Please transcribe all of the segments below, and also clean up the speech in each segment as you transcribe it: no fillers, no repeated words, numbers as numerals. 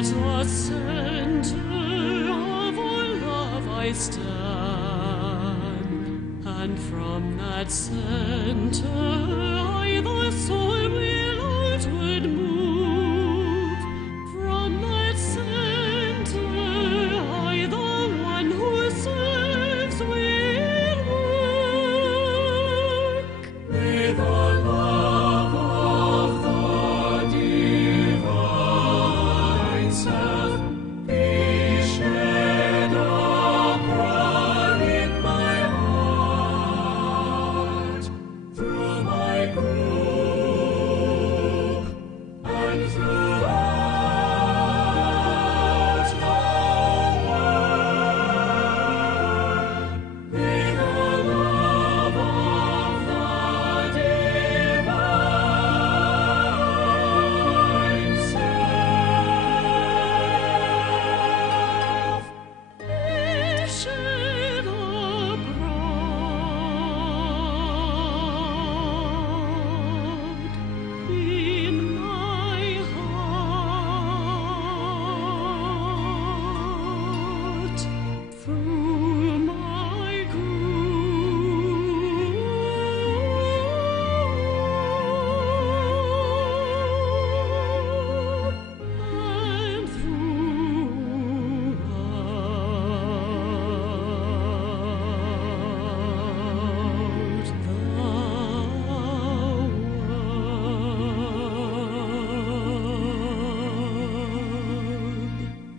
At the center of our love I stand, and from that center I, the soul, will outward move. From that center I, the one who serves, will work. May the love of the divine self be shed abroad in my heart, through my group and throughout the world. May the love of the divine self be shed abroad in my heart, through my group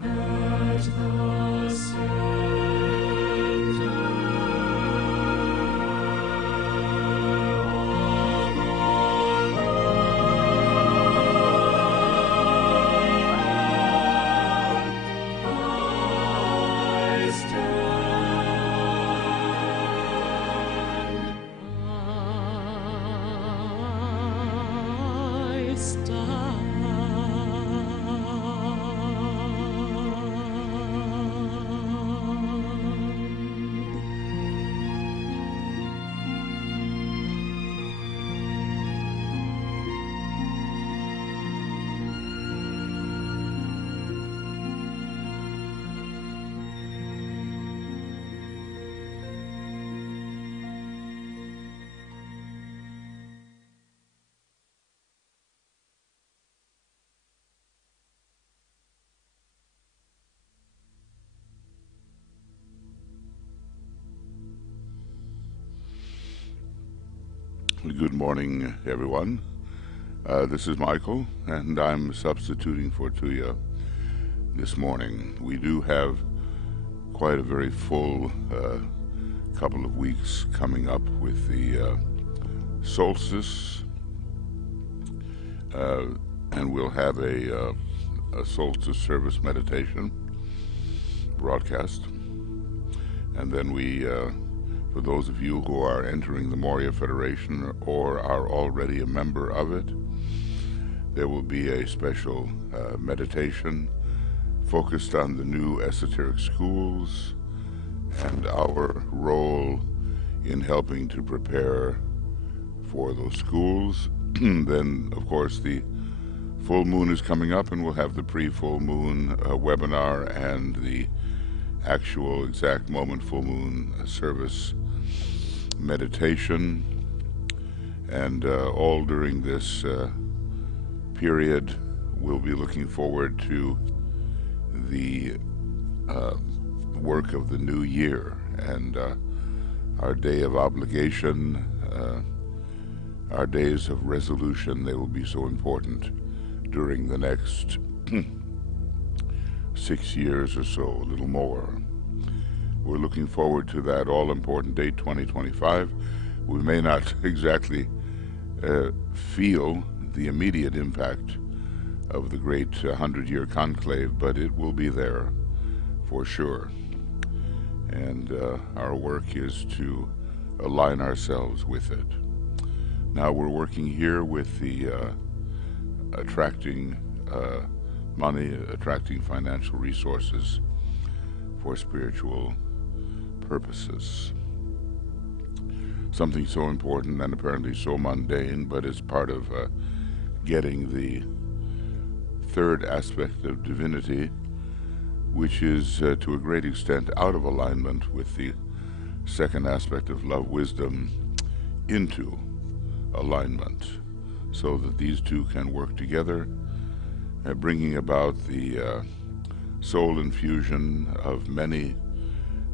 and Good morning, everyone. This is Michael, and I'm substituting for Tuya this morning. We do have quite a very full couple of weeks coming up with the solstice, and we'll have a solstice service meditation broadcast. And then we for those of you who are entering the Moria Federation or are already a member of it, there will be a special meditation focused on the new esoteric schools and our role in helping to prepare for those schools. Then, of course, the full moon is coming up, and we'll have the pre-full moon webinar and the actual exact moment full moon service meditation, and all during this period we'll be looking forward to the work of the new year and our day of obligation, our days of resolution. They will be so important during the next 6 years or so, a little more. We're looking forward to that all-important date, 2025. We may not exactly feel the immediate impact of the great 100-year conclave, but it will be there for sure. And our work is to align ourselves with it. Now we're working here with the attracting money, attracting financial resources for spiritual purposes. Something so important and apparently so mundane, but it's part of getting the third aspect of divinity, which is to a great extent out of alignment with the second aspect of love, wisdom, into alignment, so that these two can work together, bringing about the soul infusion of many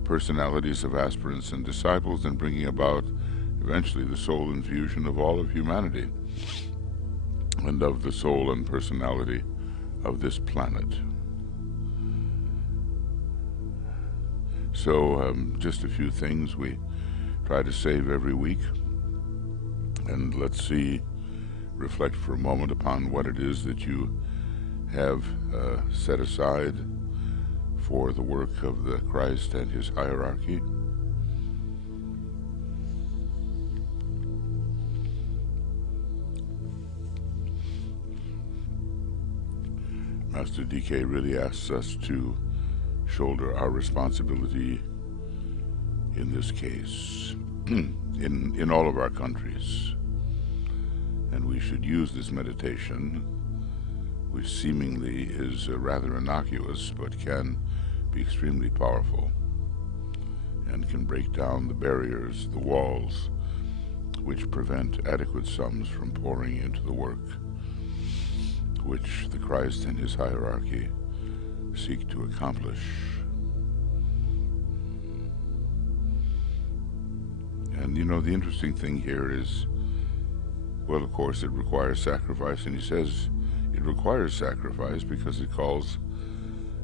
personalities of aspirants and disciples, and bringing about eventually the soul infusion of all of humanity and of the soul and personality of this planet. So just a few things we try to save every week, and let's see, reflect for a moment upon what it is that you have set aside for the work of the Christ and his hierarchy. Master DK really asks us to shoulder our responsibility in this case, in all of our countries. And we should use this meditation, which seemingly is rather innocuous, but can be extremely powerful and can break down the barriers, the walls, which prevent adequate sums from pouring into the work which the Christ and his hierarchy seek to accomplish. And you know, the interesting thing here is, well, of course, it requires sacrifice, and he says it requires sacrifice because it calls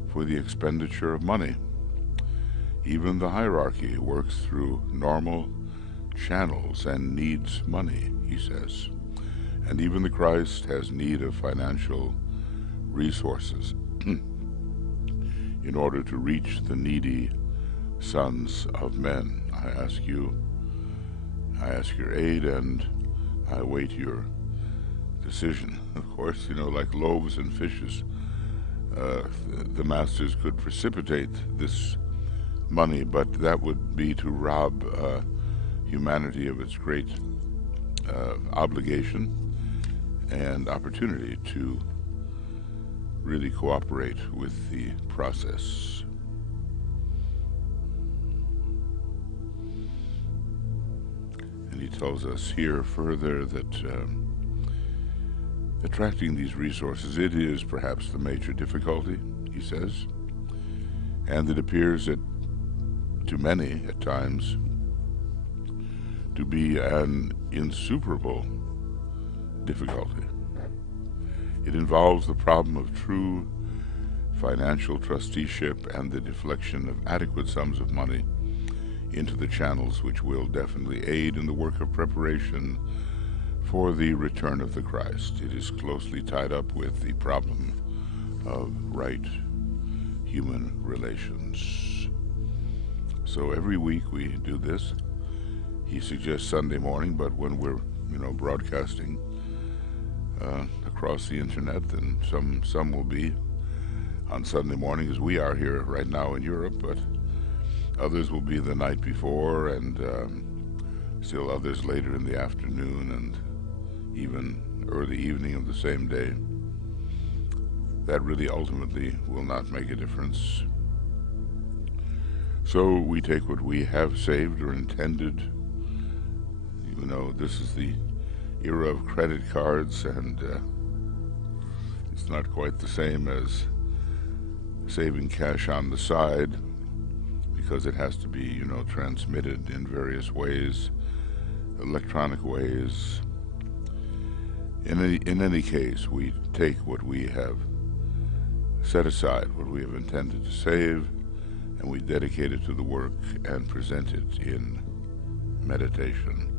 for the expenditure of money. Even the hierarchy works through normal channels and needs money, he says. And even the Christ has need of financial resources in order to reach the needy sons of men. I ask your aid, and I await your decision. Of course, you know, like loaves and fishes, the masters could precipitate this money, but that would be to rob humanity of its great obligation and opportunity to really cooperate with the process. And he tells us here further that attracting these resources, it is perhaps the major difficulty, he says, and it appears that to many at times to be an insuperable difficulty. It involves the problem of true financial trusteeship and the deflection of adequate sums of money into the channels which will definitely aid in the work of preparation for the return of the Christ. It is closely tied up with the problem of right human relations. So every week we do this. He suggests Sunday morning, but when we're, broadcasting across the internet, then some will be on Sunday morning, as we are here right now in Europe, but others will be the night before, and still others later in the afternoon, and even early evening of the same day. That really ultimately will not make a difference. So we take what we have saved or intended. This is the era of credit cards, and it's not quite the same as saving cash on the side, because it has to be, transmitted in various ways, electronic ways. In any case, we take what we have set aside, what we have intended to save, and we dedicate it to the work and present it in meditation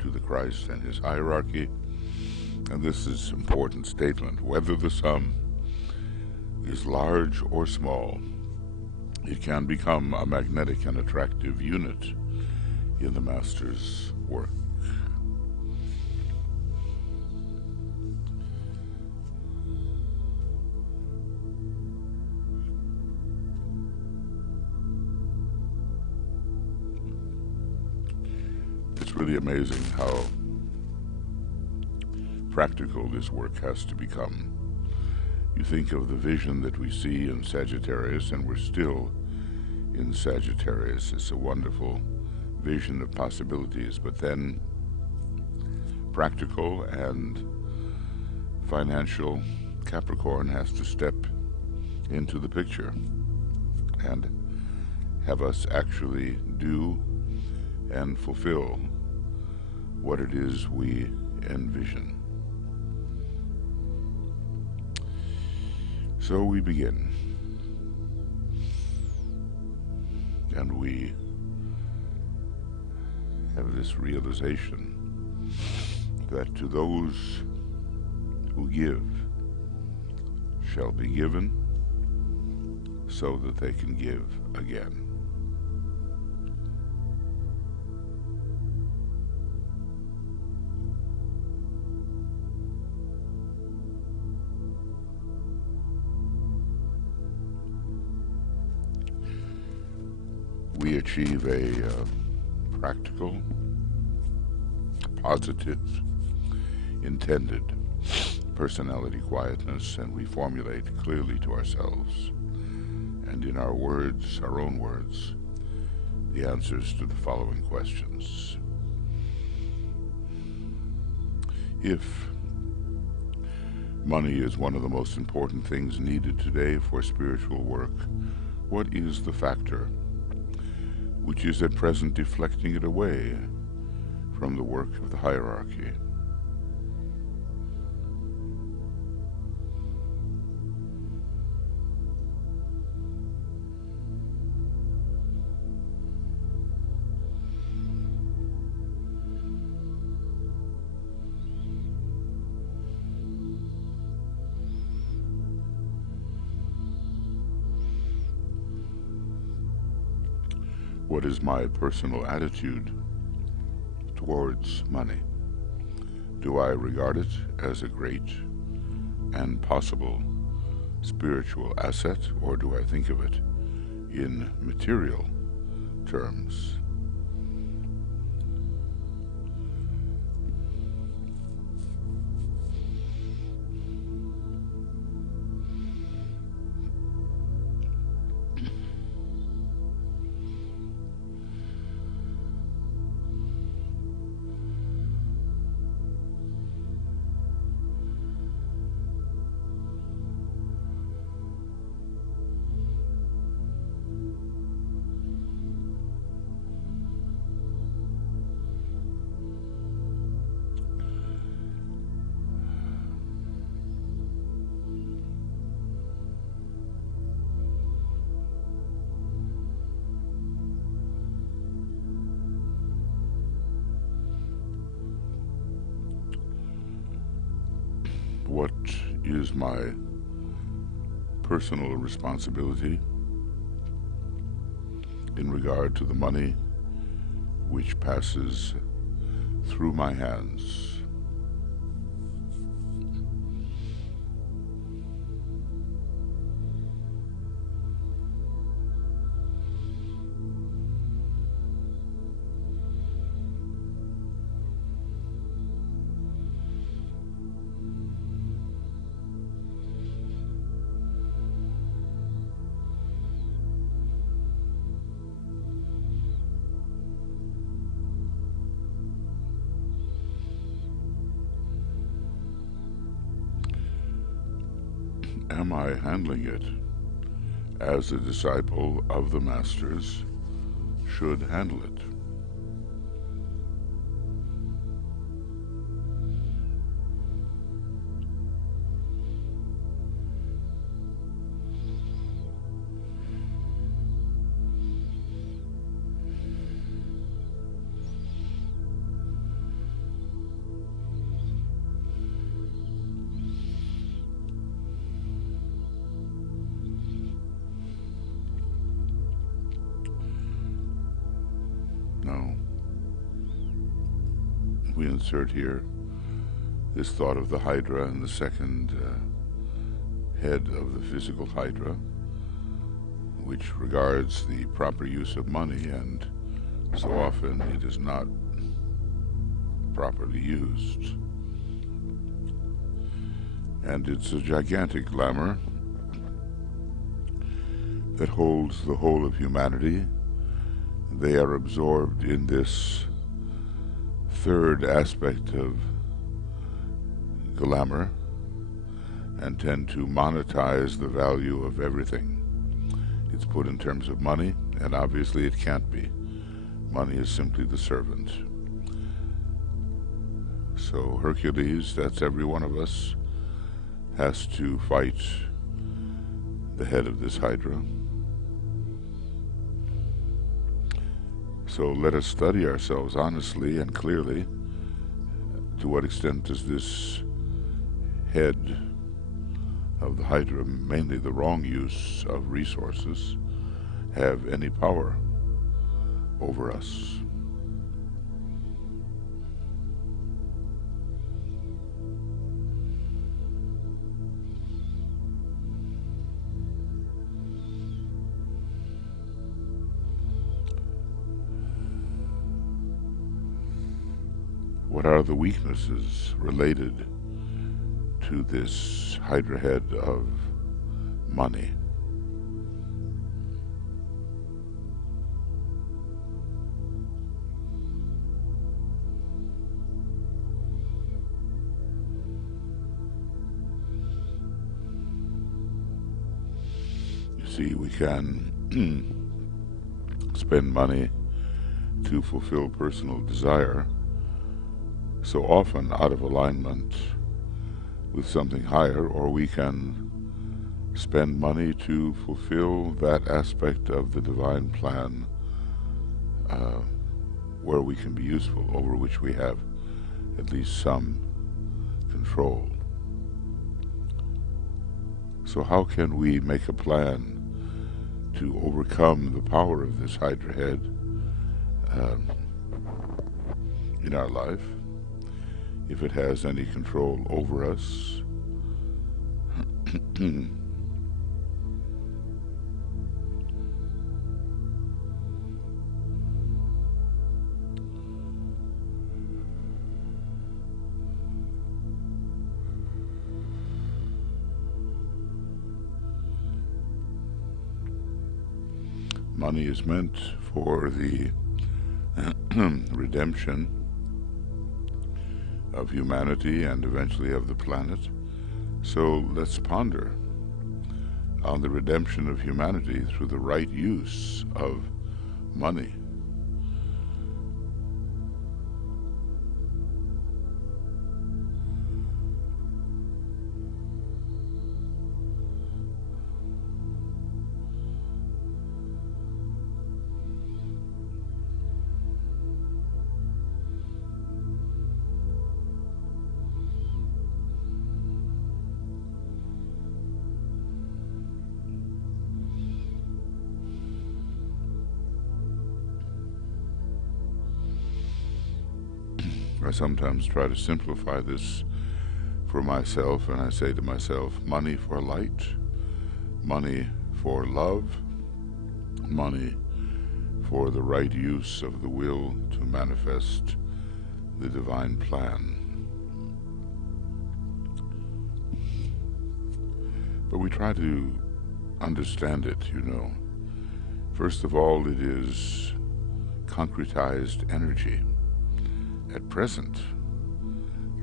to the Christ and his hierarchy. And this is an important statement. Whether the sum is large or small, it can become a magnetic and attractive unit in the Master's work. It's really amazing how practical this work has to become. You think of the vision that we see in Sagittarius, and we're still in Sagittarius. It's a wonderful vision of possibilities, but then practical and financial Capricorn has to step into the picture and have us actually do and fulfill what it is we envision. So we begin, and we have this realization that to those who give shall be given, so that they can give again. We achieve a practical, positive, intended personality quietness, and we formulate clearly to ourselves and in our words, our own words, the answers to the following questions. If money is one of the most important things needed today for spiritual work, what is the factor which is at present deflecting it away from the work of the hierarchy? What is my personal attitude towards money? Do I regard it as a great and possible spiritual asset, or do I think of it in material terms? What is my personal responsibility in regard to the money which passes through my hands? Am I handling it as a disciple of the Masters should handle it? No. We insert here this thought of the Hydra and the second head of the physical Hydra, which regards the proper use of money, and so often it is not properly used. And it's a gigantic glamour that holds the whole of humanity. They are absorbed in this third aspect of glamour and tend to monetize the value of everything. It's put in terms of money, and obviously it can't be. Money is simply the servant. So Hercules, that's every one of us, has to fight the head of this Hydra. So let us study ourselves honestly and clearly. To what extent does this head of the Hydra, mainly the wrong use of resources, have any power over us? What are the weaknesses related to this Hydra head of money? You see, we can spend money to fulfill personal desire, so often out of alignment with something higher, or we can spend money to fulfill that aspect of the divine plan where we can be useful, over which we have at least some control. So how can we make a plan to overcome the power of this Hydra head in our life, if it has any control over us? Money is meant for the redemption of humanity and eventually of the planet. So let's ponder on the redemption of humanity through the right use of money. I sometimes try to simplify this for myself, and I say to myself, money for light, money for love, money for the right use of the will to manifest the divine plan. But we try to understand it, you know. First of all, it is concretized energy. At present,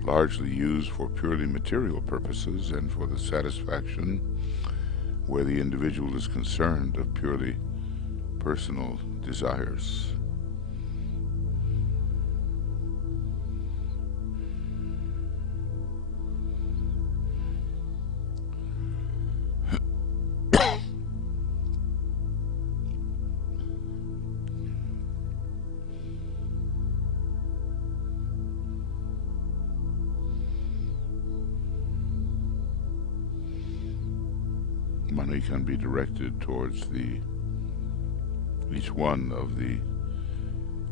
largely used for purely material purposes and for the satisfaction, where the individual is concerned, of purely personal desires. Money can be directed towards each one of the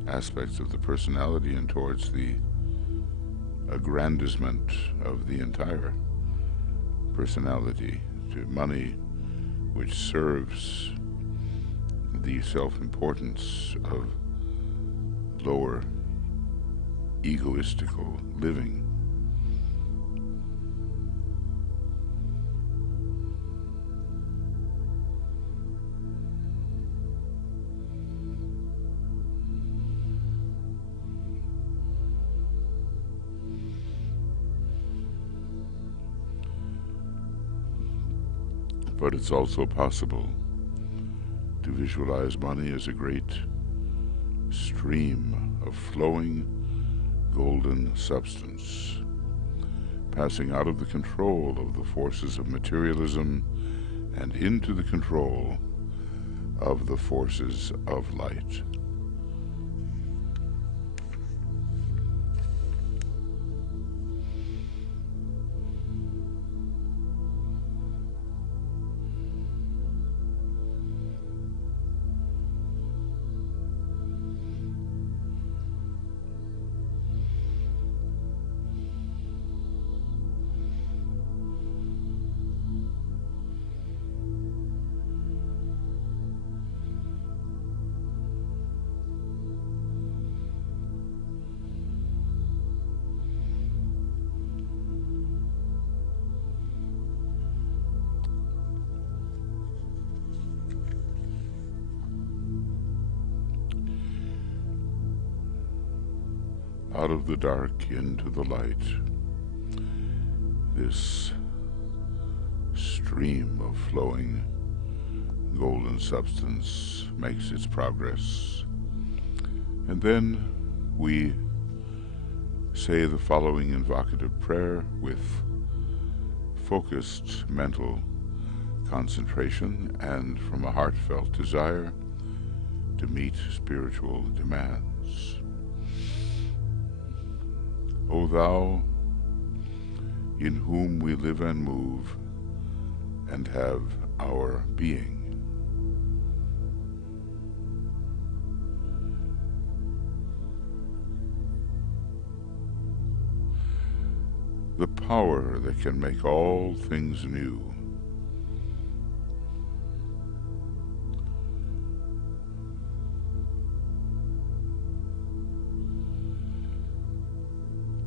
aspects of the personality and towards the aggrandizement of the entire personality, to money which serves the self-importance of lower egoistical living. But it's also possible to visualize money as a great stream of flowing golden substance, passing out of the control of the forces of materialism and into the control of the forces of light. Out of the dark into the light, this stream of flowing golden substance makes its progress. And then we say the following invocative prayer with focused mental concentration and from a heartfelt desire to meet spiritual demands. O Thou, in whom we live and move and have our being, the power that can make all things new,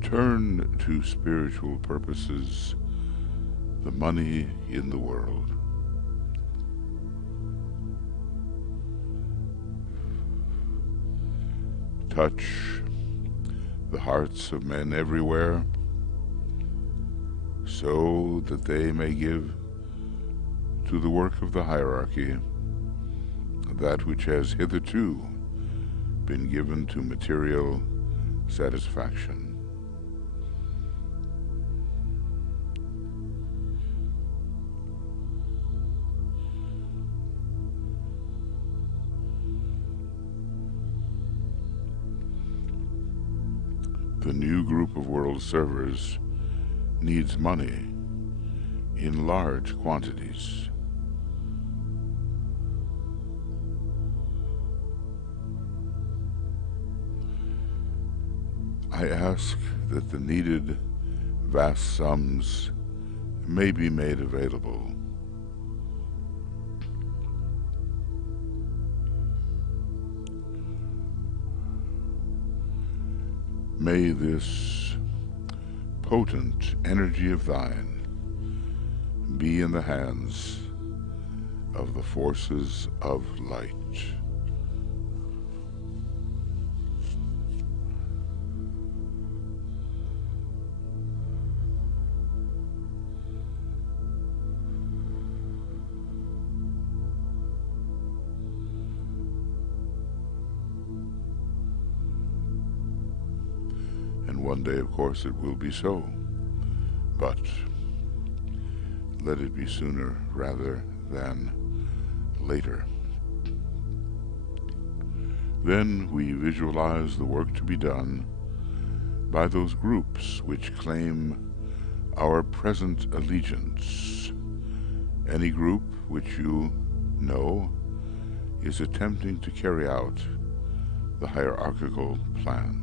turn to spiritual purposes the money in the world. Touch the hearts of men everywhere so that they may give to the work of the hierarchy that which has hitherto been given to material satisfaction. The new group of world servers needs money in large quantities. I ask that the needed vast sums may be made available. May this potent energy of thine be in the hands of the forces of light. One day, of course, it will be so, but let it be sooner rather than later. Then we visualize the work to be done by those groups which claim our present allegiance. Any group which you know is attempting to carry out the hierarchical plan.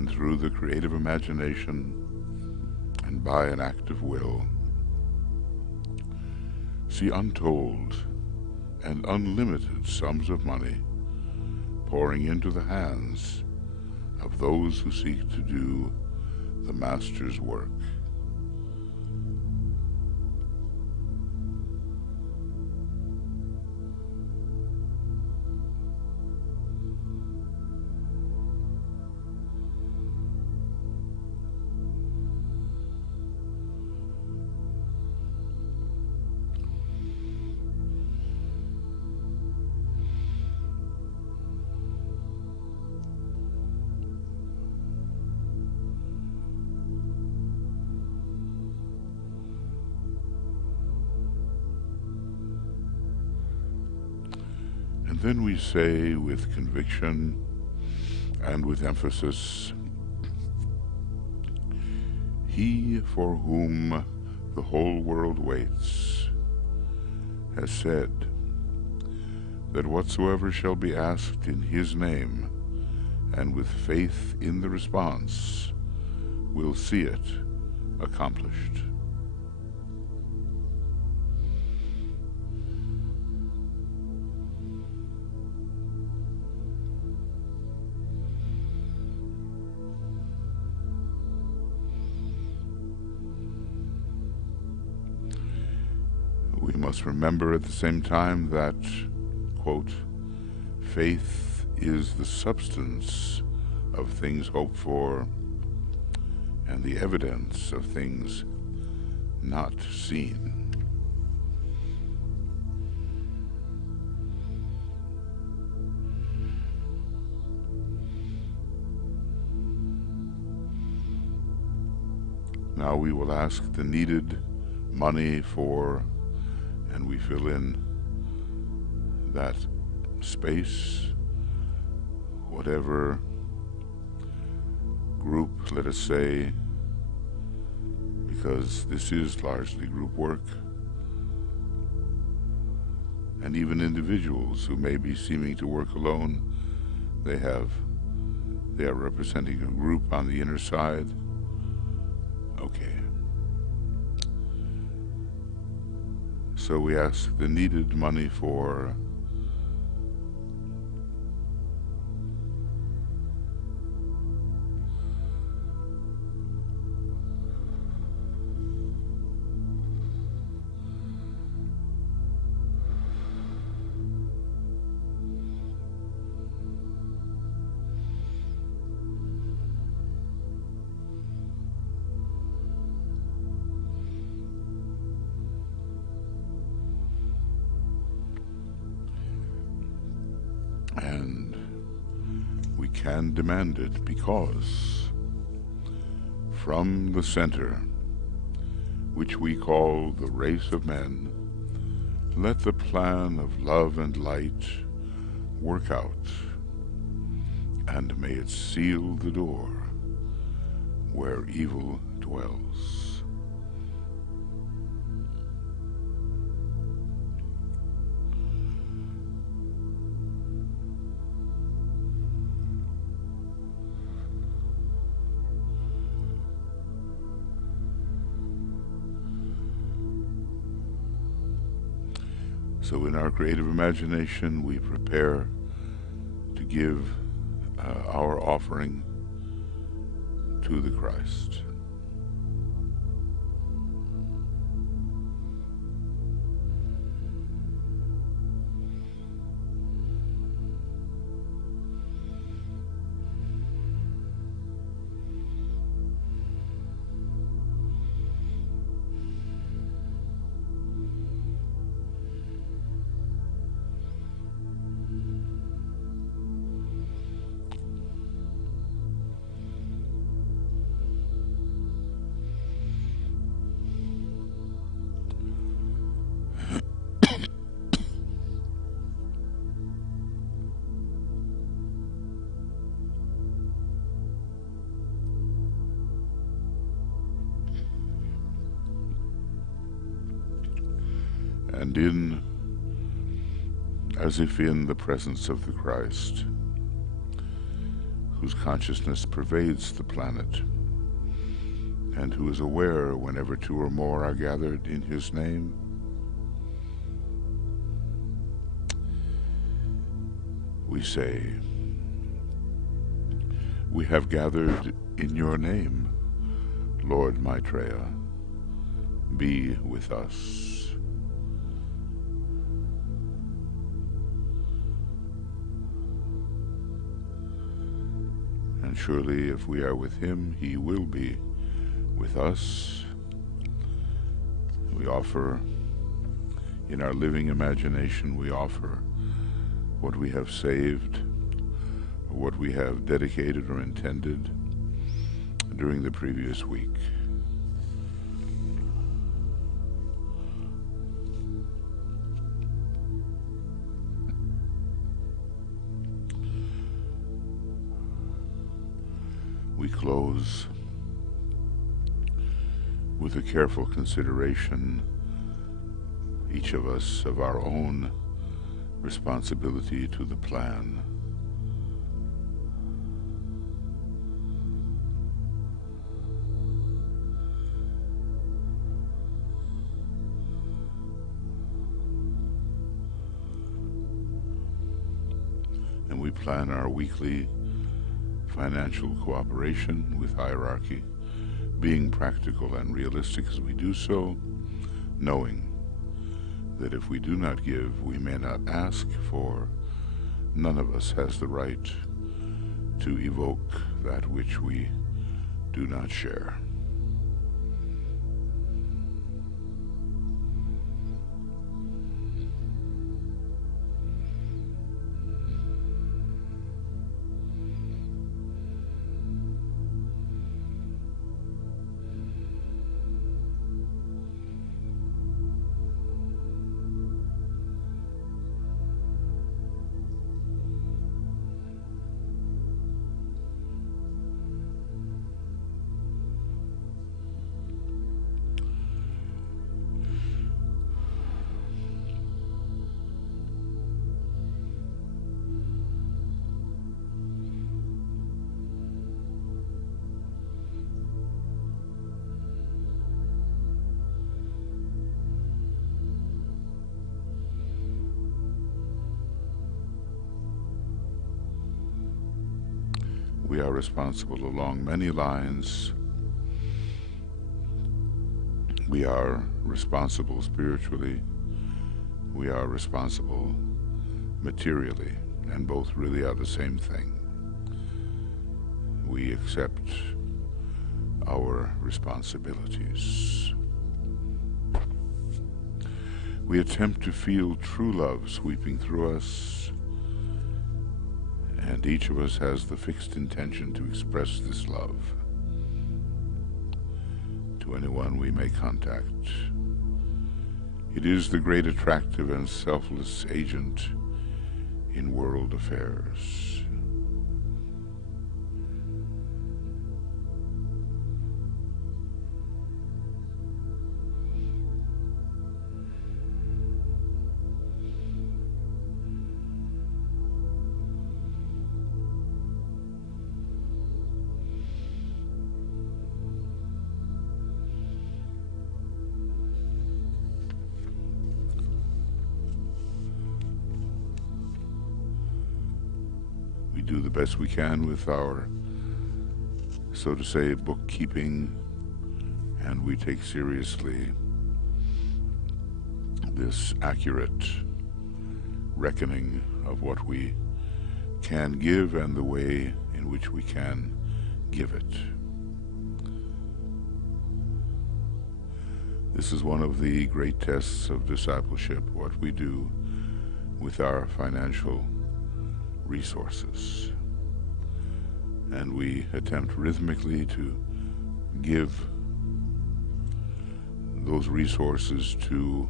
and through the creative imagination and by an active will, see untold and unlimited sums of money pouring into the hands of those who seek to do the Master's work. And then we say with conviction and with emphasis, He for whom the whole world waits has said that whatsoever shall be asked in His name, and with faith in the response, will see it accomplished. We must remember at the same time that, quote, faith is the substance of things hoped for and the evidence of things not seen. Now we will ask the needed money for, and we fill in that space, whatever group, let us say, because this is largely group work, and even individuals who may be seeming to work alone, they are representing a group on the inner side. Okay. So we ask the needed money for and we can demand it because from the center, which we call the race of men, let the plan of love and light work out, and may it seal the door where evil dwells. So in our creative imagination, we prepare to give our offering to the Christ. And as if in the presence of the Christ, whose consciousness pervades the planet, and who is aware whenever two or more are gathered in his name. We say, we have gathered in your name, Lord Maitreya, be with us. And surely if we are with him, he will be with us. We offer, in our living imagination, we offer what we have saved, or what we have dedicated or intended during the previous week. We close with a careful consideration, each of us, of our own responsibility to the plan. And we plan our weekly financial cooperation with hierarchy, being practical and realistic as we do so, knowing that if we do not give, we may not ask, for none of us has the right to evoke that which we do not share. We are responsible along many lines. We are responsible spiritually. We are responsible materially, and both really are the same thing. We accept our responsibilities. We attempt to feel true love sweeping through us, and each of us has the fixed intention to express this love to anyone we may contact. It is the great attractive and selfless agent in world affairs. We do the best we can with our, so to say, bookkeeping, and we take seriously this accurate reckoning of what we can give and the way in which we can give it. This is one of the great tests of discipleship, what we do with our financial resources. And we attempt rhythmically to give those resources to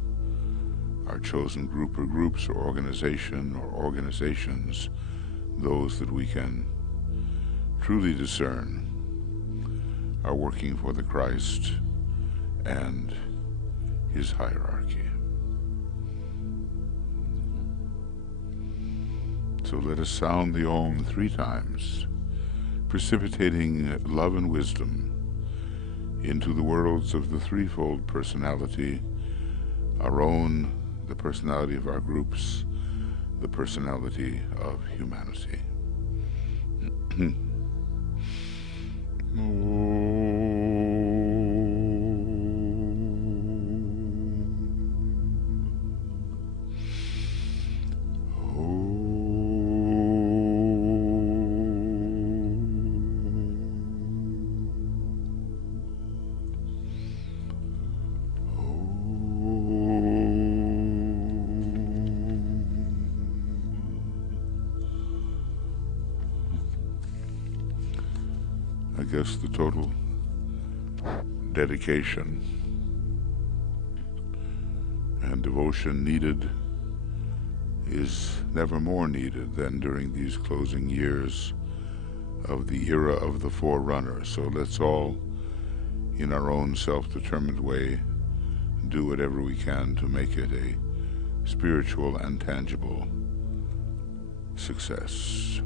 our chosen group or groups or organization or organizations, those that we can truly discern are working for the Christ and his hierarchy. So let us sound the Om 3 times precipitating love and wisdom into the worlds of the threefold personality, our own, the personality of our groups, the personality of humanity. I guess the total dedication and devotion needed is never more needed than during these closing years of the era of the Forerunner. So let's all, in our own self-determined way, do whatever we can to make it a spiritual and tangible success.